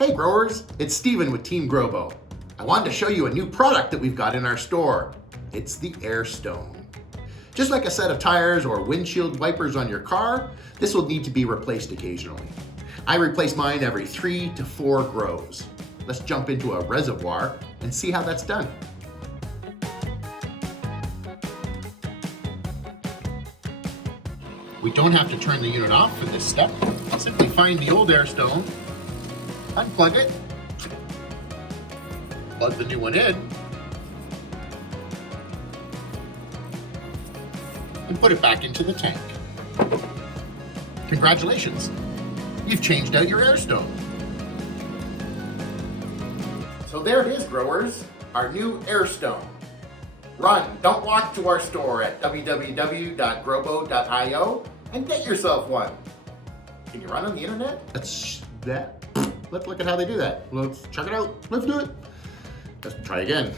Hey growers, it's Steven with Team Grobo. I wanted to show you a new product that we've got in our store. It's the Air Stone. Just like a set of tires or windshield wipers on your car, this will need to be replaced occasionally. I replace mine every 3 to 4 grows. Let's jump into a reservoir and see how that's done. We don't have to turn the unit off for this step. Simply find the old Air Stone, unplug it, plug the new one in, and put it back into the tank. Congratulations, you've changed out your Air Stone. So there it is, growers, our new Air Stone. Run, don't walk to our store at www.grobo.io and get yourself one. Can you run on the internet? Let's look at how they do that. Let's check it out. Let's do it. Let's try again.